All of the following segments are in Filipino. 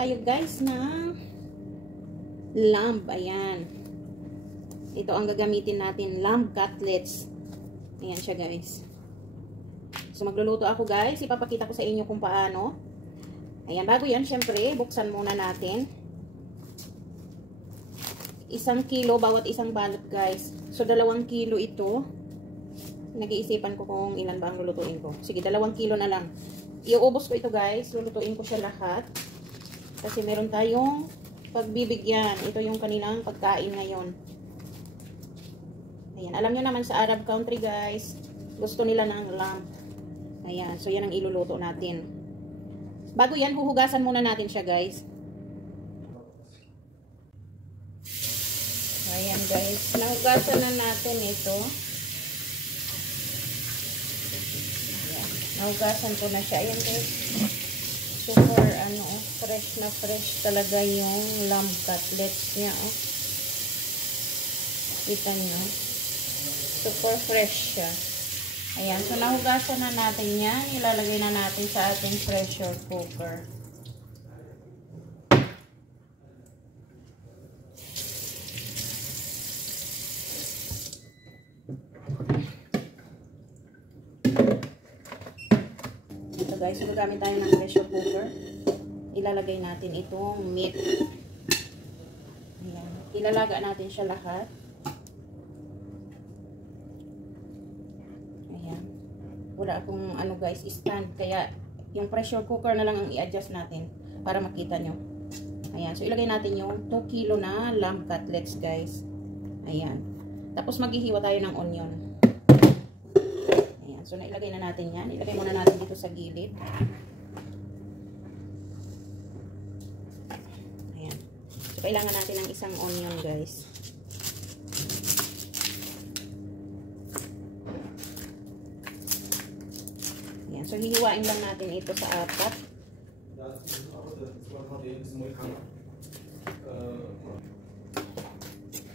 tayo guys ng lamb. Ayan. Ito ang gagamitin natin, lamb cutlets. Ayan siya guys. So magluluto ako guys. Ipapakita ko sa inyo kung paano. Ayan, bago yan, syempre, buksan muna natin. 1 kilo bawat isang balot guys. So 2 kilo ito. Nag-iisipan ko kung ilan ba ang lulutuin ko. Sige, 2 kilo na lang. Iuubos ko ito guys. Lulutuin ko siya lahat. Kasi meron tayong pagbibigyan. Ito yung kaninang pagkain ngayon. Ayan, alam nyo naman sa Arab country guys, gusto nila ng lamb. Ayan, so yan ang iluluto natin. Bago yan, huhugasan muna natin siya guys. Ayan guys, nahugasan na natin ito. Ayan, nahugasan ko na siya. Ayan guys, super fresh na fresh talaga yung lamb cutlets niya. Oh. Kita nyo? Super fresh siya. Ayan. So, nahugasan na natin yan. Ilalagay na natin sa ating pressure cooker. Ito guys, gagamit tayo ng pressure cooker. Ilalagay natin itong meat. Ayan. Ilalaga natin siya lahat. Wala akong guys, stand. Kaya yung pressure cooker na lang ang i-adjust natin para makita nyo. Ayan. So ilagay natin yung 2 kilo na lamb cutlets guys. Ayan. Tapos maghihiwa tayo ng onion. Ayan. So nailagay na natin yan. Ilagay muna natin dito sa gilid. Ayan. So kailangan natin ng isang onion guys. So, hihiwain lang natin ito sa 4.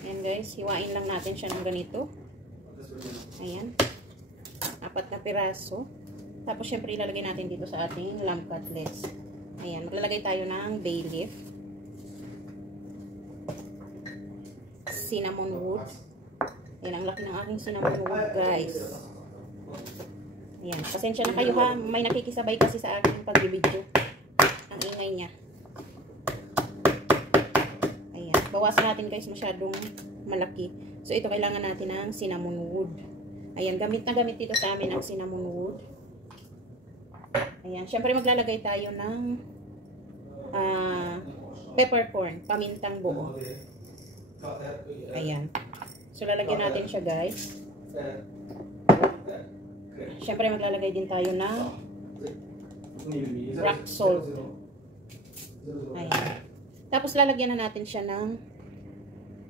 Ayan guys, hiwain lang natin siya ng ganito. Ayan. 4 na piraso. Tapos, syempre, ilalagay natin dito sa ating lamb cutlets. Ayan, maglalagay tayo ng bay leaf. Cinnamon wood. Ayan, ang laki ng aking cinnamon wood guys. Ayan, pasensya na kayo ha. May nakikisabay kasi sa aking pag-video. Ang ingay niya. Ayan, bawasan natin guys masyadong malaki. So, ito kailangan natin ng cinnamon wood. Ayan, gamit na gamit dito sa amin ang cinnamon wood. Ayan, syempre maglalagay tayo ng peppercorn, pamintang buo. Ayan. So, lalagyan natin siya guys. Siyempre, maglalagay din tayo ng rock salt. Ayan. Tapos, lalagyan na natin siya ng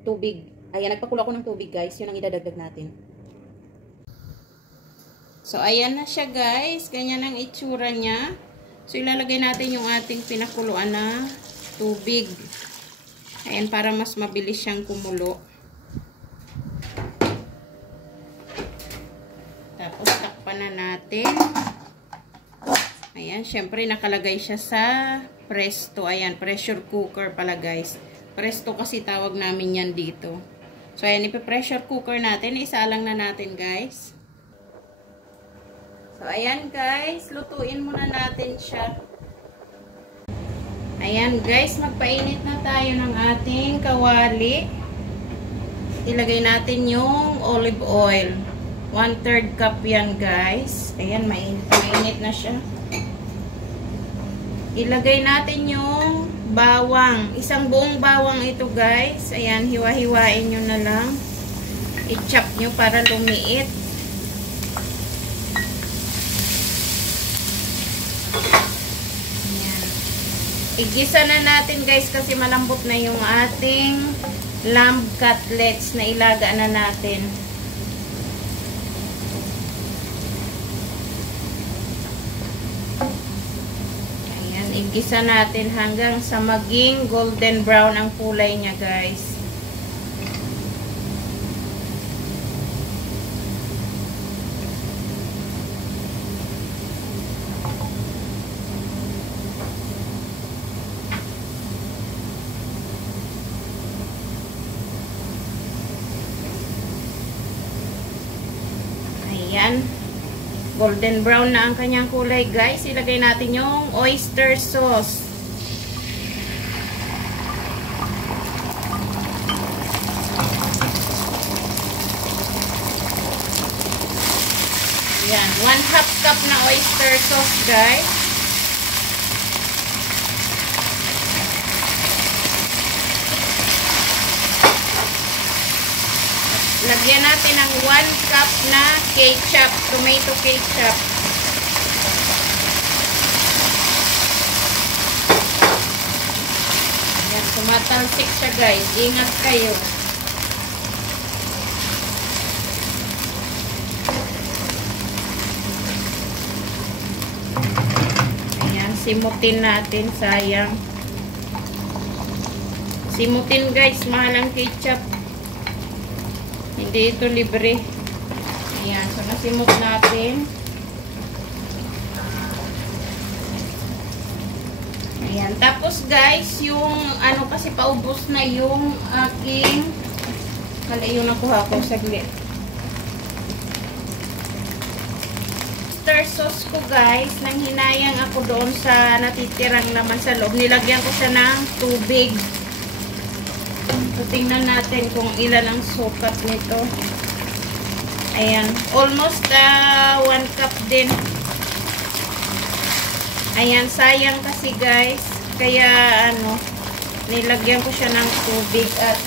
tubig. Ayan, nagpakulo ako ng tubig, guys. Yun ang idadagdag natin. So, ayan na siya, guys. Ganyan ang itsura niya. So, ilalagay natin yung ating pinakuluan na tubig. Ayan, para mas mabilis siyang kumulo. Tapos, takpan na natin. Ayan, syempre nakalagay siya sa presto. Ayan, pressure cooker pala guys. Presto kasi tawag namin yan dito. So, ayan, ipa-pressure cooker natin. Isa lang na natin guys. So, ayan guys, lutuin muna natin siya. Ayan guys, magpainit na tayo ng ating kawali. Ilagay natin yung olive oil. 1/3 cup yan guys. Ayan, mainit na siya. Ilagay natin yung bawang. Isang buong bawang ito guys. Ayan, hiwa-hiwain nyo na lang. I-chop nyo para lumiit. Ayan. Igisa na natin guys kasi malambot na yung ating lamb cutlets na ilaga na natin. Igisa natin hanggang sa maging golden brown ang kulay niya guys. Ayan. Golden brown na ang kanyang kulay, guys. Ilagay natin yung oyster sauce. Ayan. 1/2 cup na oyster sauce, guys. Lagyan natin ng 1 cup na ketchup, tomato ketchup. Ayan, tumatalsik siya, guys. Ingat kayo. Ayan, simutin natin, sayang. Simutin, guys, mahal ang ketchup. Hindi ito libre. Ayan. So, nasimot natin. Ayan. Tapos, guys, yung ano kasi paubos na yung aking yung nakuha ko saglit. Oyster sauce ko, guys. Nang hinayang ako doon sa natitirang naman sa loob. Nilagyan ko siya ng tubig. So, tingnan natin kung ilan ang sukat nito. Ayan. Almost 1 cup din. Ayan. Sayang kasi, guys. Kaya, nilagyan ko siya ng tubig at,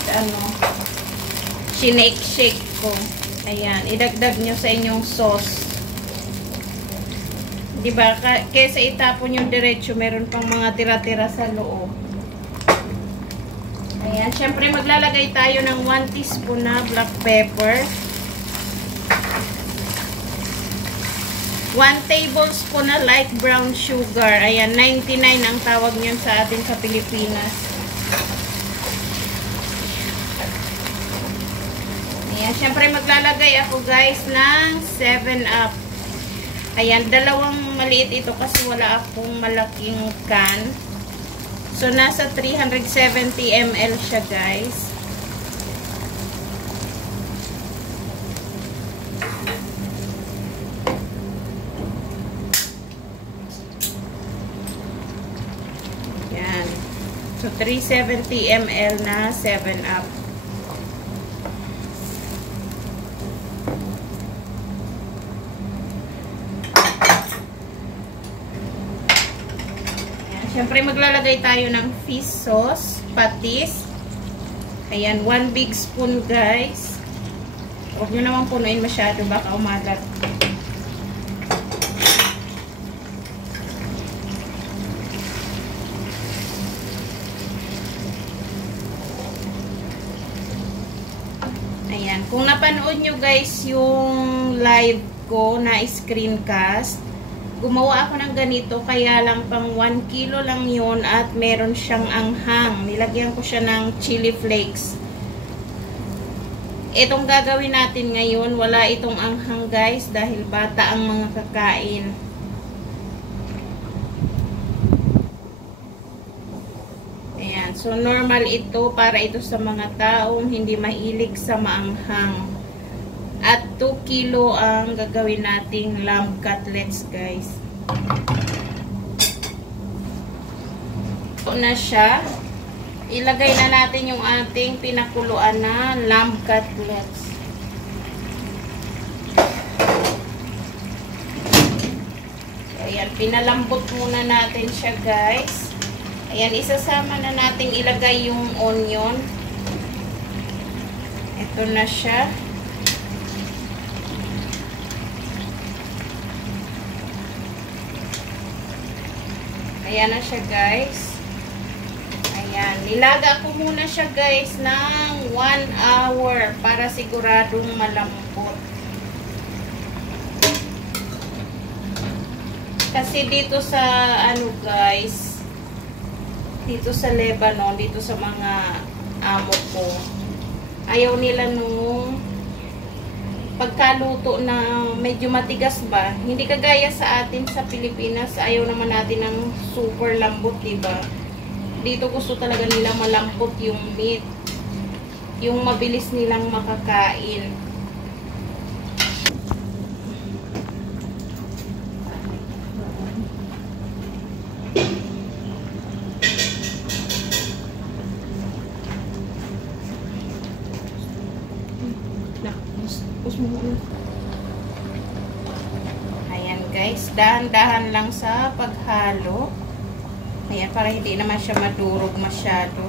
shake ko. Ayan. Idagdag nyo sa inyong sauce. Diba? Kesa itapon yung diretso, meron pang mga tira-tira sa loob. Ayan, syempre maglalagay tayo ng 1 teaspoon na black pepper. 1 tablespoon na light brown sugar. Ayan, 99 ang tawag niyan sa atin sa Pilipinas. Ayan, syempre maglalagay ako, guys, ng 7-Up. Ayan, 2 maliit ito kasi wala akong malaking can. So, nasa 370 ml siya, guys. Yan. So, 370 ml na 7-Up. Siyempre, maglalagay tayo ng fish sauce, patis. Ayan, 1 big spoon, guys. Huwag nyo naman punuin masyado, baka umalat. Ayan, kung napanood nyo, guys, yung live ko na screencast, gumawa ako ng ganito, kaya lang pang 1 kilo lang yun at meron siyang anghang. Nilagyan ko siya ng chili flakes. Itong gagawin natin ngayon, wala itong anghang, guys, dahil bata ang mga kakain. Ayan, so normal ito para ito sa mga taong hindi mahilig sa maanghang. At 2 kilo ang gagawin nating lamb cutlets, guys. Ito na siya. Ilagay na natin yung ating pinakuluan na lamb cutlets. So, ayan, pinalambot muna natin siya, guys. Ayan, isasama na natin ilagay yung onion. Ito na siya. Ayan na siya, guys. Ayan. Nilaga ko muna siya, guys, ng 1 hour para siguradong malambot. Kasi dito sa, guys, dito sa Lebanon, dito sa mga amo ko, ayaw nila nung pagkaluto na medyo matigas ba. Hindi kagaya sa atin sa Pilipinas, ayaw naman natin ng super lambot, diba? Dito gusto talaga nila malambot yung meat. Yung mabilis nilang makakain. guys. Dahan-dahan lang sa paghalo. Ayan, para hindi naman siya madurog masyado.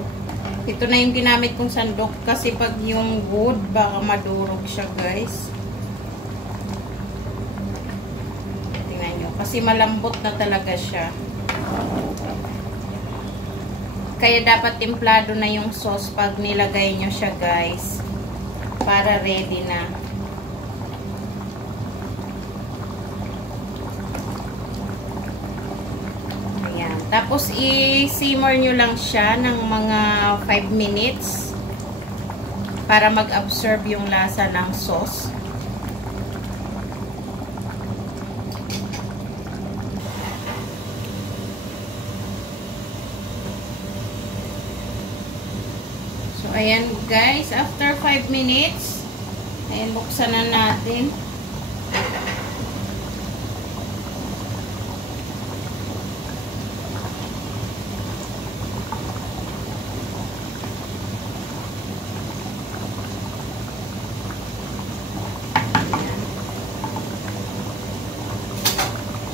Ito na yung ginamit kong sandok kasi pag yung wood, baka madurog siya guys. Tingnan nyo. Kasi malambot na talaga siya. Kaya dapat templado na yung sauce pag nilagay nyo siya guys. Para ready na. Tapos, i-simmer nyo lang siya ng mga 5 minutes para mag-absorb yung lasa ng sauce. So, ayan guys. After 5 minutes, ayan, buksan na natin.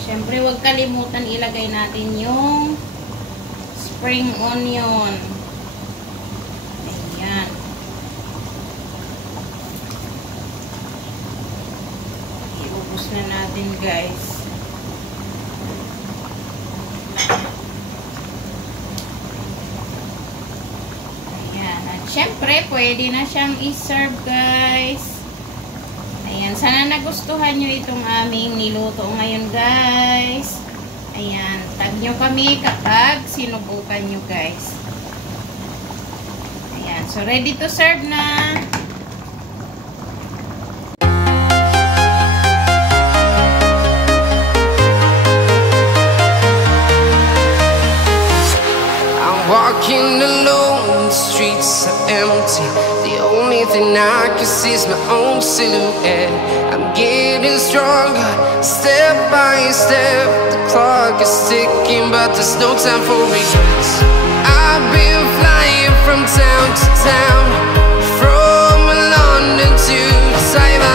Siyempre, huwag kalimutan ilagay natin yung spring onion. Ayan. Iubos na natin, guys. Ayan. At siyempre, pwede na siyang i-serve, guys. Ayan, sana nagustuhan nyo itong aming niluto ngayon guys. Ayan, tag nyo kami kapag sinubukan nyo guys. Ayan, so ready to serve na. I'm walking alone, the streets are empty. The only thing I can see is my own silhouette. I'm getting stronger, step by step. The clock is ticking, but there's no time for regrets. I've been flying from town to town, from London to Taiwan.